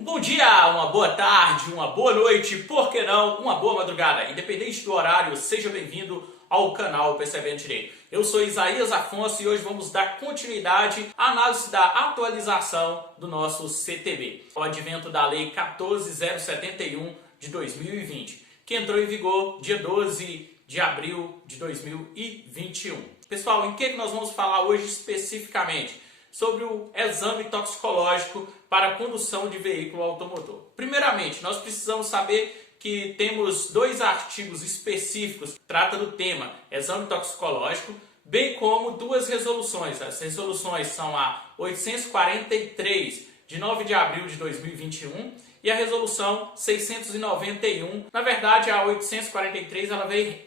Um bom dia, uma boa tarde, uma boa noite, por que não, uma boa madrugada. Independente do horário, seja bem-vindo ao canal Percebendo Direito. Eu sou Isaías Afonso e hoje vamos dar continuidade à análise da atualização do nosso CTB, o advento da Lei 14.071 de 2020, que entrou em vigor dia 12 de abril de 2021. Pessoal, em que nós vamos falar hoje especificamente? Sobre o exame toxicológico para a condução de veículo automotor. Primeiramente, nós precisamos saber que temos dois artigos específicos que tratam do tema exame toxicológico, bem como duas resoluções. As resoluções são a 843, de 9 de abril de 2021, e a resolução 691. Na verdade, a 843 ela veio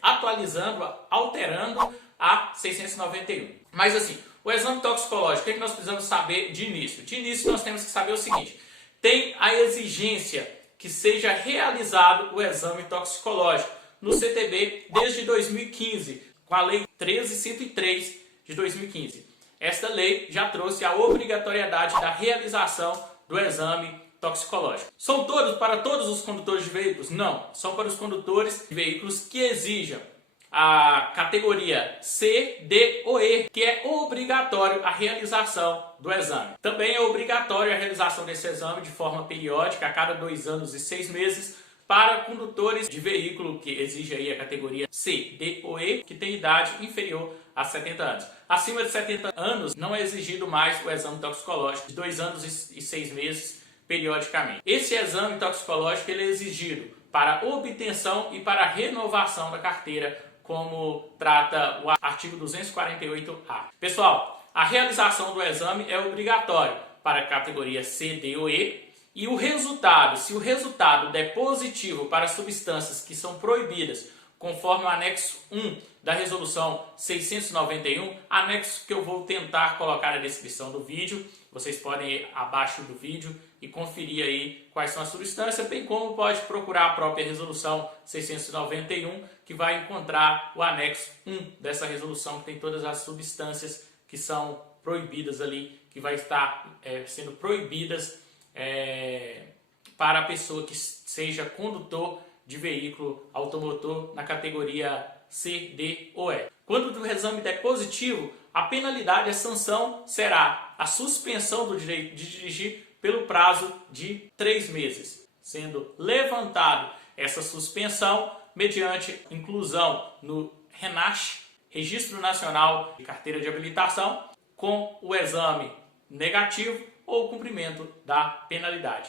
atualizando, alterando a 691. Mas assim, o exame toxicológico, o que nós precisamos saber de início? De início nós temos que saber o seguinte: tem a exigência que seja realizado o exame toxicológico no CTB desde 2015, com a Lei 13.103 de 2015. Esta lei já trouxe a obrigatoriedade da realização do exame toxicológico. São todos para todos os condutores de veículos? Não, são para os condutores de veículos que exijam a categoria C, D ou E, que é obrigatório a realização do exame. Também é obrigatório a realização desse exame de forma periódica, a cada 2 anos e 6 meses, para condutores de veículo que exige aí a categoria C, D ou E, que tem idade inferior a 70 anos. Acima de 70 anos não é exigido mais o exame toxicológico de 2 anos e 6 meses periodicamente. Esse exame toxicológico ele é exigido para obtenção e para renovação da carteira, como trata o artigo 248A. Pessoal, a realização do exame é obrigatório para a categoria C, D ou E, e o resultado, se o resultado der positivo para substâncias que são proibidas, conforme o anexo 1 da resolução 691, anexo que eu vou tentar colocar na descrição do vídeo, vocês podem ir abaixo do vídeo e conferir aí quais são as substâncias, bem como pode procurar a própria resolução 691, que vai encontrar o anexo 1 dessa resolução, que tem todas as substâncias que são proibidas ali, que vai estar sendo proibidas para a pessoa que seja condutor de veículo automotor na categoria C, D ou E. Quando o exame der positivo, a penalidade, a sanção será a suspensão do direito de dirigir pelo prazo de 3 meses, sendo levantado essa suspensão mediante inclusão no RENASH, Registro Nacional de Carteira de Habilitação, com o exame negativo ou cumprimento da penalidade.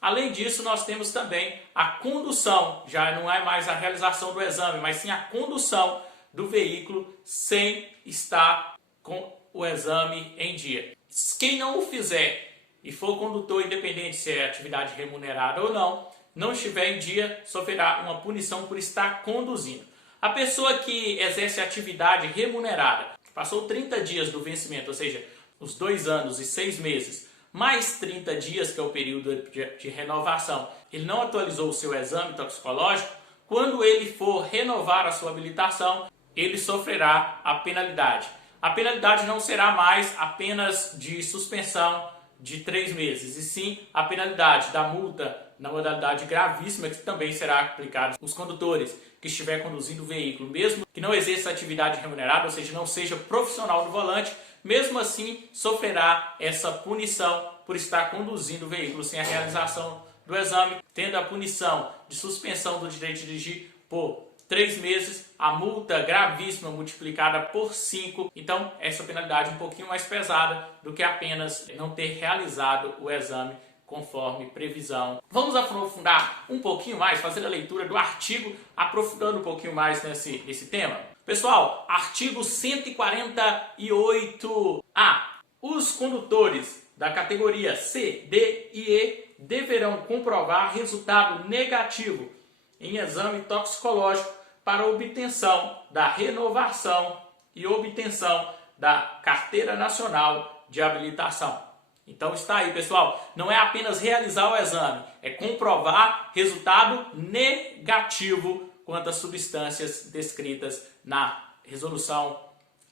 Além disso, nós temos também a condução, já não é mais a realização do exame, mas sim a condução do veículo sem estar com o exame em dia. Quem não o fizer e for condutor independente se é atividade remunerada ou não estiver em dia, sofrerá uma punição por estar conduzindo. A pessoa que exerce atividade remunerada, passou 30 dias do vencimento, ou seja, os 2 anos e 6 meses, mais 30 dias, que é o período de renovação, ele não atualizou o seu exame toxicológico, quando ele for renovar a sua habilitação, ele sofrerá a penalidade. A penalidade não será mais apenas de suspensão de 3 meses, e sim a penalidade da multa na modalidade gravíssima, que também será aplicada aos condutores que estiver conduzindo o veículo, mesmo que não exerça atividade remunerada, ou seja, não seja profissional do volante, mesmo assim sofrerá essa punição por estar conduzindo o veículo sem a realização do exame, tendo a punição de suspensão do direito de dirigir por 3 meses, a multa gravíssima multiplicada por 5, então essa penalidade é um pouquinho mais pesada do que apenas não ter realizado o exame conforme previsão. Vamos aprofundar um pouquinho mais, fazer a leitura do artigo, aprofundando um pouquinho mais nesse tema. Pessoal, artigo 148A. Os condutores da categoria C, D e E deverão comprovar resultado negativo em exame toxicológico para obtenção da renovação e obtenção da Carteira Nacional de Habilitação. Então está aí, pessoal, não é apenas realizar o exame, é comprovar resultado negativo quanto às substâncias descritas na resolução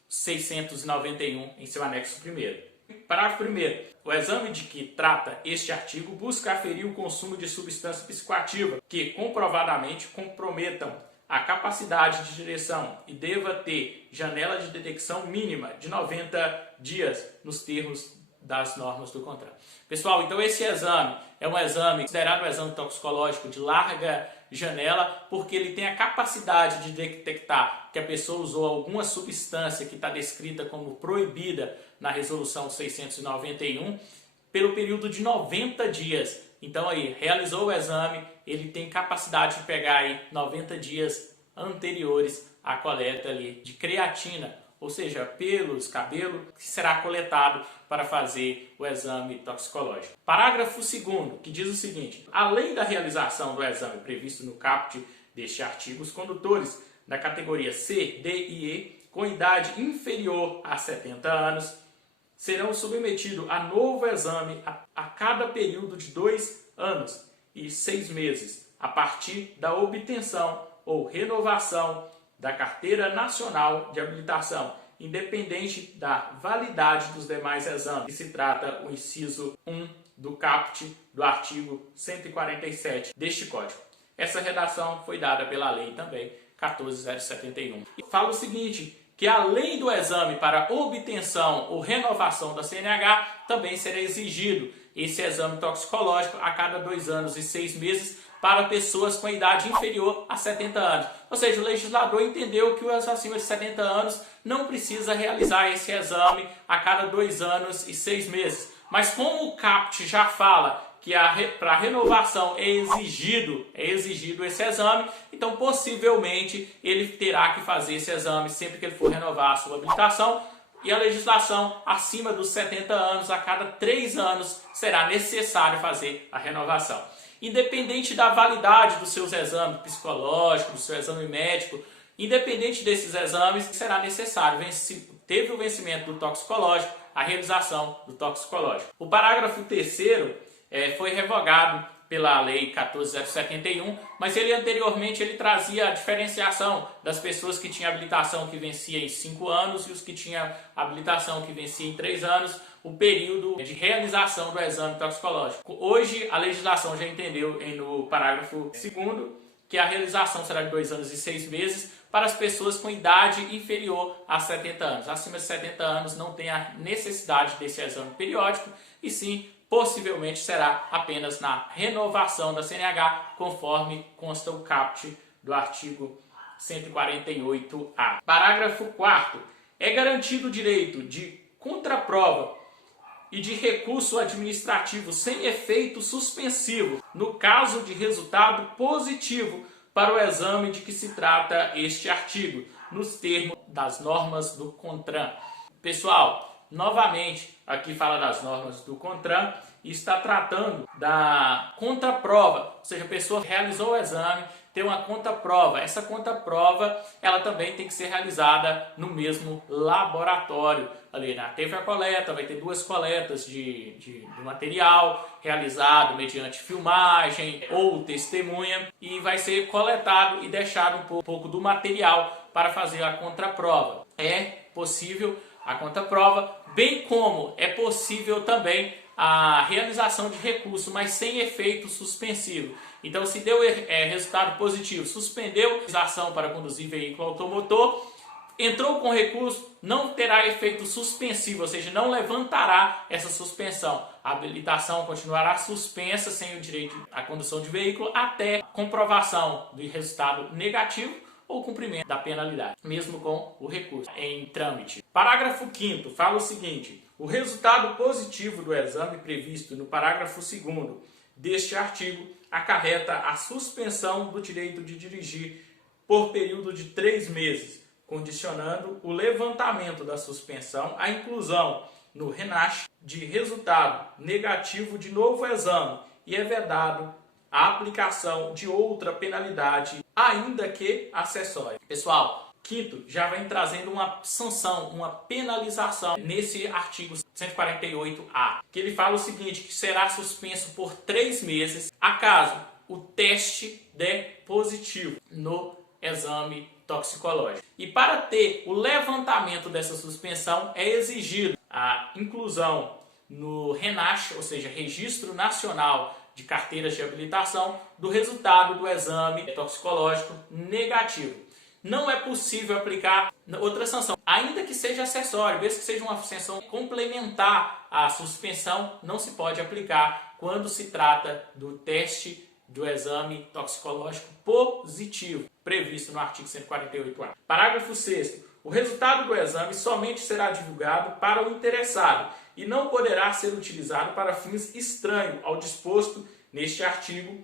691 em seu anexo 1º. Parágrafo 1º. O exame de que trata este artigo busca aferir o consumo de substância psicoativa que comprovadamente comprometam a capacidade de direção e deva ter janela de detecção mínima de 90 dias nos termos das normas do CONTRAN. Pessoal, então esse exame é um exame considerado um exame toxicológico de larga janela, porque ele tem a capacidade de detectar que a pessoa usou alguma substância que está descrita como proibida na resolução 691 pelo período de 90 dias. Então aí, realizou o exame, ele tem capacidade de pegar aí 90 dias anteriores à coleta ali de creatina, ou seja, pelos, cabelo, que será coletado para fazer o exame toxicológico. Parágrafo 2º, que diz o seguinte: além da realização do exame previsto no caput deste artigo, os condutores da categoria C, D e E, com idade inferior a 70 anos, serão submetidos a novo exame a cada período de 2 anos e 6 meses, a partir da obtenção ou renovação da Carteira Nacional de Habilitação, independente da validade dos demais exames, que se trata o inciso 1 do caput do artigo 147 deste Código. Essa redação foi dada pela lei também 14.071. E fala o seguinte, que além do exame para obtenção ou renovação da CNH, também será exigido esse exame toxicológico a cada 2 anos e 6 meses para pessoas com idade inferior a 70 anos. Ou seja, o legislador entendeu que os acima de 70 anos não precisa realizar esse exame a cada 2 anos e 6 meses. Mas como o CAPT já fala que para a renovação é exigido esse exame, então possivelmente ele terá que fazer esse exame sempre que ele for renovar a sua habilitação, e a legislação acima dos 70 anos, a cada 3 anos, será necessário fazer a renovação. Independente da validade dos seus exames psicológicos, do seu exame médico, independente desses exames, será necessário, teve o vencimento do toxicológico, a realização do toxicológico. O parágrafo 3º foi revogado pela Lei 14.071, mas anteriormente ele trazia a diferenciação das pessoas que tinham habilitação que vencia em 5 anos e os que tinham habilitação que vencia em 3 anos, o período de realização do exame toxicológico. Hoje a legislação já entendeu no parágrafo 2º que a realização será de 2 anos e 6 meses para as pessoas com idade inferior a 70 anos. Acima de 70 anos não tem a necessidade desse exame periódico e sim, possivelmente será apenas na renovação da CNH, conforme consta o caput do artigo 148A. Parágrafo 4º. É garantido o direito de contraprova e de recurso administrativo sem efeito suspensivo, no caso de resultado positivo para o exame de que se trata este artigo, nos termos das normas do CONTRAN. Pessoal, novamente, aqui fala das normas do CONTRAN e está tratando da contraprova, ou seja, a pessoa realizou o exame, tem uma contraprova. Essa contraprova, ela também tem que ser realizada no mesmo laboratório. Ali, né? Teve a coleta, vai ter 2 coletas de material realizado mediante filmagem ou testemunha e vai ser coletado e deixado um pouco do material para fazer a contraprova. É possível a contraprova, bem como é possível também a realização de recurso, mas sem efeito suspensivo. Então, se deu resultado positivo, suspendeu a ação para conduzir veículo automotor, entrou com recurso, não terá efeito suspensivo, ou seja, não levantará essa suspensão. A habilitação continuará suspensa sem o direito à condução de veículo até comprovação do resultado negativo ou cumprimento da penalidade, mesmo com o recurso em trâmite. Parágrafo 5º fala o seguinte: o resultado positivo do exame previsto no parágrafo 2º deste artigo acarreta a suspensão do direito de dirigir por período de 3 meses, condicionando o levantamento da suspensão à inclusão no RENASH de resultado negativo de novo exame e é vedado a aplicação de outra penalidade, ainda que acessória. Pessoal, 5º já vem trazendo uma sanção, uma penalização nesse artigo 148A, que ele fala o seguinte, que será suspenso por 3 meses acaso o teste der positivo no exame toxicológico. E para ter o levantamento dessa suspensão é exigido a inclusão no RENASH, ou seja, Registro Nacional de Carteiras de Habilitação, do resultado do exame toxicológico negativo. Não é possível aplicar outra sanção, ainda que seja acessório, mesmo que seja uma sanção complementar à suspensão, não se pode aplicar quando se trata do teste do exame toxicológico positivo, previsto no artigo 148A. Parágrafo 6º. O resultado do exame somente será divulgado para o interessado e não poderá ser utilizado para fins estranhos ao disposto neste artigo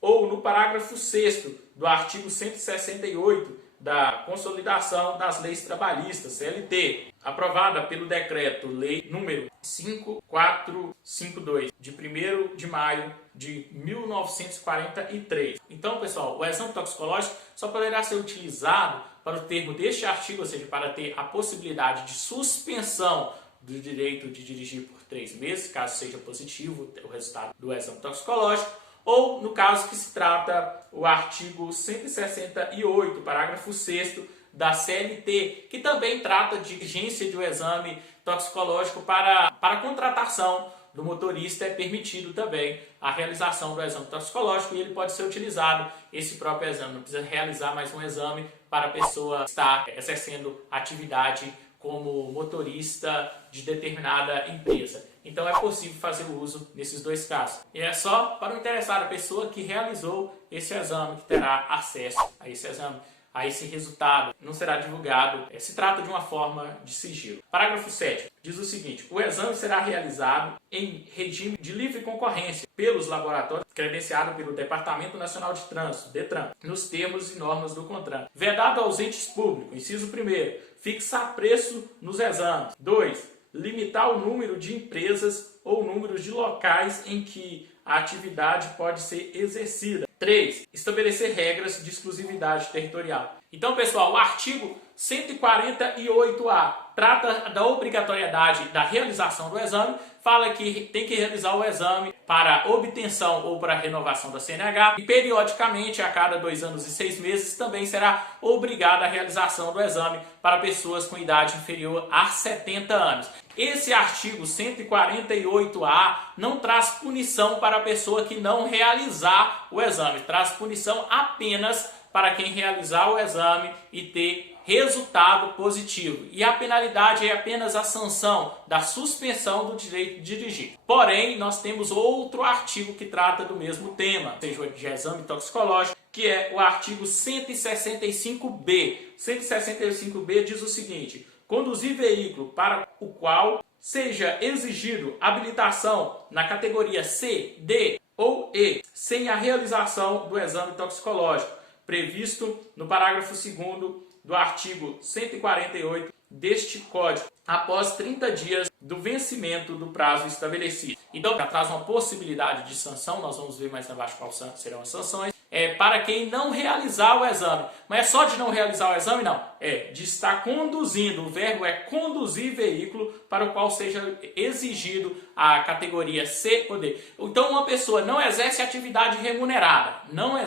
ou no parágrafo 6º do artigo 168 da Consolidação das Leis Trabalhistas, CLT, aprovada pelo Decreto-Lei número 5452, de 1º de maio de 1943. Então, pessoal, o exame toxicológico só poderá ser utilizado para o termo deste artigo, ou seja, para ter a possibilidade de suspensão do direito de dirigir por 3 meses, caso seja positivo o resultado do exame toxicológico, ou no caso que se trata o artigo 168, parágrafo 6º da CLT, que também trata de exigência do exame toxicológico para a contratação do motorista. É permitido também a realização do exame toxicológico e ele pode ser utilizado, esse próprio exame. Não precisa realizar mais um exame para a pessoa estar exercendo atividade como motorista de determinada empresa. Então é possível fazer o uso nesses 2 casos. E é só para o interessado, a pessoa que realizou esse exame, que terá acesso a esse exame, a esse resultado. Não será divulgado. Se trata de uma forma de sigilo. Parágrafo 7º. Diz o seguinte: o exame será realizado em regime de livre concorrência pelos laboratórios credenciados pelo Departamento Nacional de Trânsito, DETRAN, nos termos e normas do CONTRAN. Vedado aos entes públicos. Inciso 1º. Fixar preço nos exames. 2. Limitar o número de empresas ou números de locais em que a atividade pode ser exercida. 3. Estabelecer regras de exclusividade territorial. Então, pessoal, o artigo 148A trata da obrigatoriedade da realização do exame, fala que tem que realizar o exame para obtenção ou para renovação da CNH e periodicamente, a cada 2 anos e 6 meses, também será obrigada a realização do exame para pessoas com idade inferior a 70 anos. Esse artigo 148A não traz punição para a pessoa que não realizar o exame, traz punição apenas para quem realizar o exame e ter resultado positivo. E a penalidade é apenas a sanção da suspensão do direito de dirigir. Porém, nós temos outro artigo que trata do mesmo tema, ou seja, de exame toxicológico, que é o artigo 165B. 165B diz o seguinte: conduzir veículo para o qual seja exigido habilitação na categoria C, D ou E, sem a realização do exame toxicológico, previsto no parágrafo 2º do artigo 148 deste Código, após 30 dias do vencimento do prazo estabelecido. Então, já traz uma possibilidade de sanção, nós vamos ver mais abaixo quais serão as sanções, para quem não realizar o exame. Mas é só de não realizar o exame? Não. É de estar conduzindo, o verbo é conduzir veículo para o qual seja exigido a categoria C ou D. Então, uma pessoa não exerce atividade remunerada, não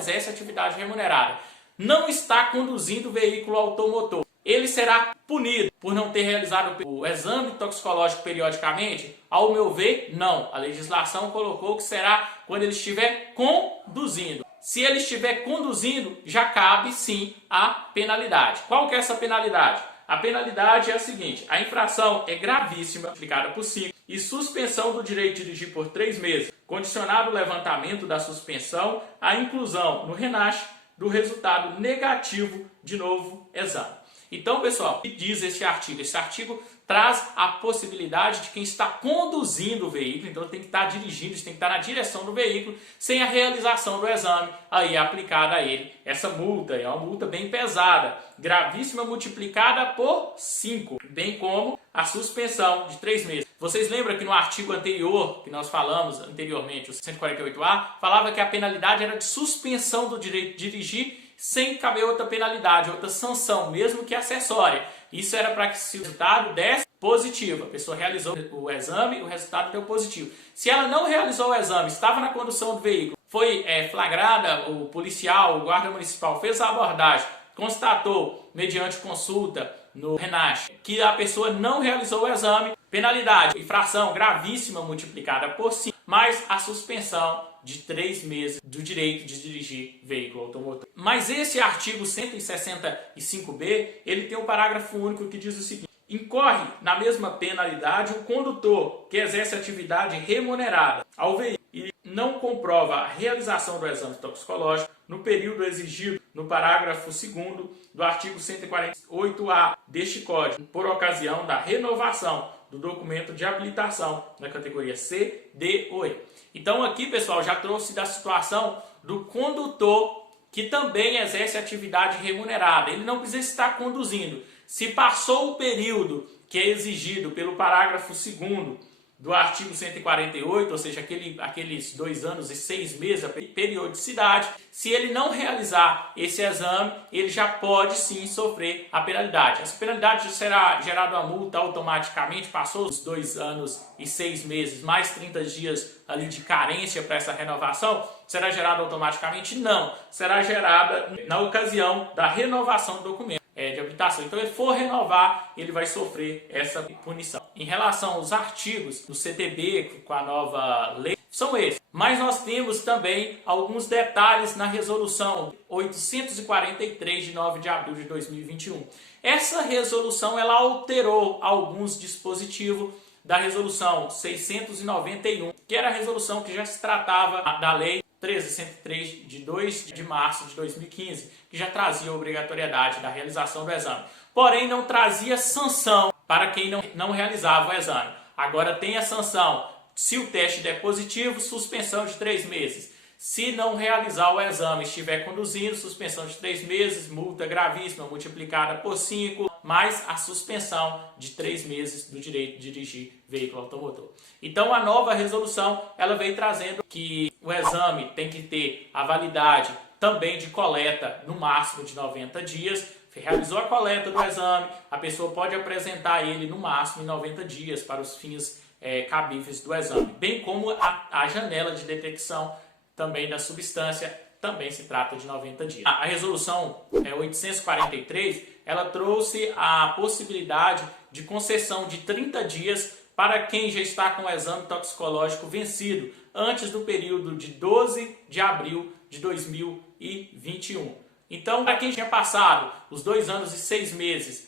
está conduzindo veículo automotor. Ele será punido por não ter realizado o exame toxicológico periodicamente? Ao meu ver, não. A legislação colocou que será quando ele estiver conduzindo. Se ele estiver conduzindo, já cabe sim a penalidade. Qual que é essa penalidade? A penalidade é a seguinte: a infração é gravíssima, multiplicada por 5, e suspensão do direito de dirigir por 3 meses, condicionado o levantamento da suspensão à inclusão no RENASH do resultado negativo de novo exame. Então, pessoal, o que diz este artigo? Esse artigo traz a possibilidade de quem está conduzindo o veículo, então tem que estar dirigindo, tem que estar na direção do veículo, sem a realização do exame, aí é aplicada a ele essa multa. É uma multa bem pesada, gravíssima, multiplicada por 5, bem como a suspensão de 3 meses. Vocês lembram que no artigo anterior, que nós falamos anteriormente, o 148A, falava que a penalidade era de suspensão do direito de dirigir sem caber outra penalidade, outra sanção, mesmo que acessória. Isso era para que se o resultado desse positivo. A pessoa realizou o exame, o resultado deu positivo. Se ela não realizou o exame, estava na condução do veículo, foi flagrada, o policial, o guarda municipal fez a abordagem, constatou, mediante consulta no RENASH, que a pessoa não realizou o exame, penalidade, infração gravíssima multiplicada por 5, mais a suspensão de 3 meses do direito de dirigir veículo automotor. Mas esse artigo 165b, ele tem um parágrafo único que diz o seguinte: incorre na mesma penalidade o condutor que exerce atividade remunerada ao veículo e não comprova a realização do exame toxicológico no período exigido no parágrafo 2º do artigo 148A deste Código, por ocasião da renovação do documento de habilitação na categoria C, D ou E. Então aqui, pessoal, já trouxe da situação do condutor que também exerce atividade remunerada. Ele não precisa estar conduzindo. Se passou o período que é exigido pelo parágrafo 2º do artigo 148, ou seja, aqueles 2 anos e 6 meses, a periodicidade, se ele não realizar esse exame, ele já pode sim sofrer a penalidade. Essa penalidade será gerada uma multa automaticamente, passou os 2 anos e 6 meses, mais 30 dias ali de carência para essa renovação, será gerada automaticamente? Não, será gerada na ocasião da renovação do documento de habilitação. Então, ele for renovar, ele vai sofrer essa punição. Em relação aos artigos do CTB com a nova lei, são esses. Mas nós temos também alguns detalhes na resolução 843 de 9 de abril de 2021. Essa resolução ela alterou alguns dispositivos da resolução 691, que era a resolução que já se tratava da lei 1303 de 2 de março de 2015, que já trazia a obrigatoriedade da realização do exame. Porém, não trazia sanção para quem não realizava o exame. Agora tem a sanção. Se o teste der positivo, suspensão de 3 meses. Se não realizar o exame e estiver conduzindo, suspensão de 3 meses, multa gravíssima multiplicada por 5, mais a suspensão de 3 meses do direito de dirigir veículo automotor. Então a nova resolução ela veio trazendo que o exame tem que ter a validade também de coleta no máximo de 90 dias. Realizou a coleta do exame, a pessoa pode apresentar ele no máximo em 90 dias para os fins cabíveis do exame, bem como a janela de detecção também da substância também se trata de 90 dias. A resolução 843, ela trouxe a possibilidade de concessão de 30 dias para quem já está com o exame toxicológico vencido antes do período de 12 de abril de 2021. Então, para quem tinha passado os 2 anos e 6 meses,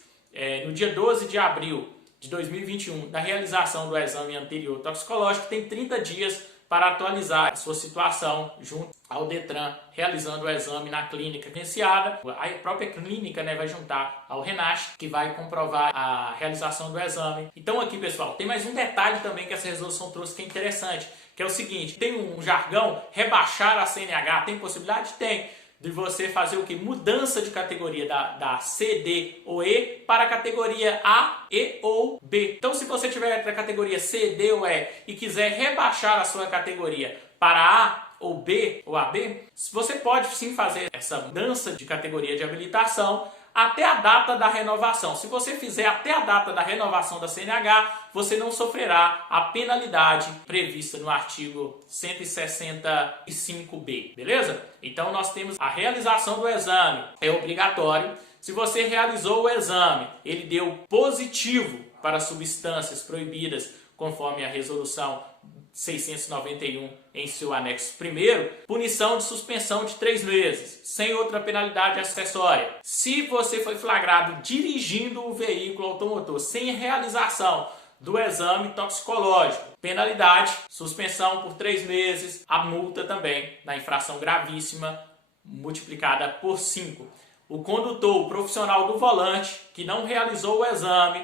no dia 12 de abril de 2021, da realização do exame anterior toxicológico, tem 30 dias para atualizar a sua situação junto ao Detran, realizando o exame na clínica credenciada. A própria clínica vai juntar ao RENASH, que vai comprovar a realização do exame. Então aqui, pessoal, tem mais um detalhe também que essa resolução trouxe que é interessante, que é o seguinte: tem um jargão, rebaixar a CNH, tem possibilidade? Tem. De você fazer o que? Mudança de categoria da C, D ou E para a categoria A, E ou B. Então, se você tiver da categoria C, D ou E e quiser rebaixar a sua categoria para A ou B ou AB, você pode sim fazer essa mudança de categoria de habilitação até a data da renovação. Se você fizer até a data da renovação da CNH, você não sofrerá a penalidade prevista no artigo 165b, beleza? Então nós temos a realização do exame, é obrigatório. Se você realizou o exame, ele deu positivo para substâncias proibidas, conforme a resolução 691 em seu anexo 1º, punição de suspensão de 3 meses, sem outra penalidade acessória. Se você foi flagrado dirigindo o veículo automotor sem realização do exame toxicológico, penalidade, suspensão por 3 meses, a multa também na infração gravíssima multiplicada por 5. O condutor, o profissional do volante, que não realizou o exame,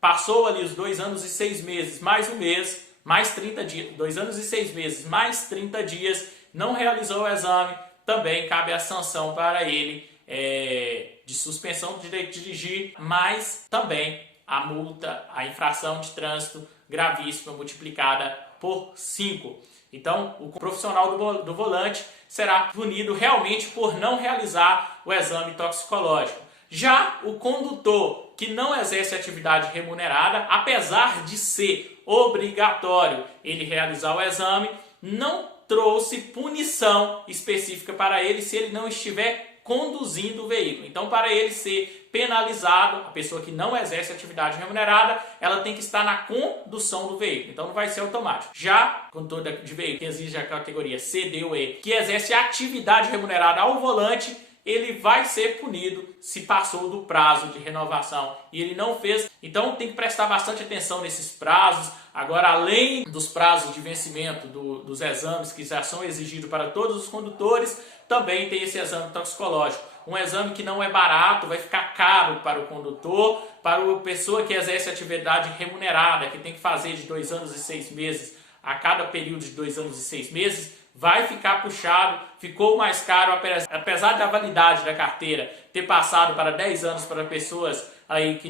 passou ali os 2 anos e 6 meses, mais um mês, mais 30 dias, 2 anos e 6 meses, mais 30 dias, não realizou o exame, também cabe a sanção para ele de suspensão do direito de dirigir, mas também a multa, a infração de trânsito gravíssima multiplicada por 5. Então, o profissional do volante será punido realmente por não realizar o exame toxicológico. Já o condutor que não exerce atividade remunerada, apesar de ser obrigatório ele realizar o exame, não trouxe punição específica para ele se ele não estiver conduzindo o veículo. Então, para ele ser penalizado, a pessoa que não exerce atividade remunerada, ela tem que estar na condução do veículo. Então, não vai ser automático. Já condutor de veículo que exige a categoria C, D ou E, que exerce atividade remunerada ao volante, ele vai ser punido se passou do prazo de renovação e ele não fez. Então tem que prestar bastante atenção nesses prazos. Agora, além dos prazos de vencimento dos exames que já são exigidos para todos os condutores, também tem esse exame toxicológico. Um exame que não é barato, vai ficar caro para o condutor, para a pessoa que exerce atividade remunerada, que tem que fazer de 2 anos e 6 meses a cada período de 2 anos e 6 meses, vai ficar puxado, ficou mais caro, apesar da validade da carteira ter passado para 10 anos para pessoas aí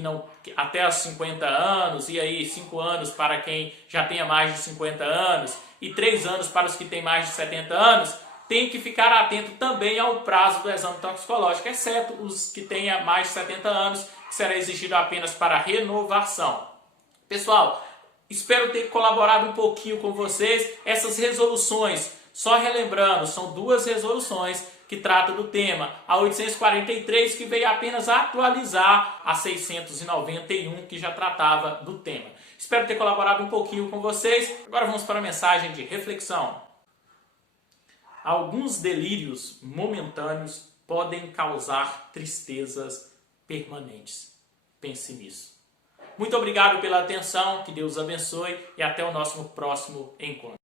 até os 50 anos, e aí 5 anos para quem já tenha mais de 50 anos, e 3 anos para os que têm mais de 70 anos, tem que ficar atento também ao prazo do exame toxicológico, exceto os que tenham mais de 70 anos, que será exigido apenas para renovação. Pessoal, espero ter colaborado um pouquinho com vocês. Essas resoluções, só relembrando, são 2 resoluções que tratam do tema. A 843, que veio apenas atualizar a 691, que já tratava do tema. Espero ter colaborado um pouquinho com vocês. Agora vamos para a mensagem de reflexão. Alguns delírios momentâneos podem causar tristezas permanentes. Pense nisso. Muito obrigado pela atenção, que Deus abençoe e até o nosso próximo encontro.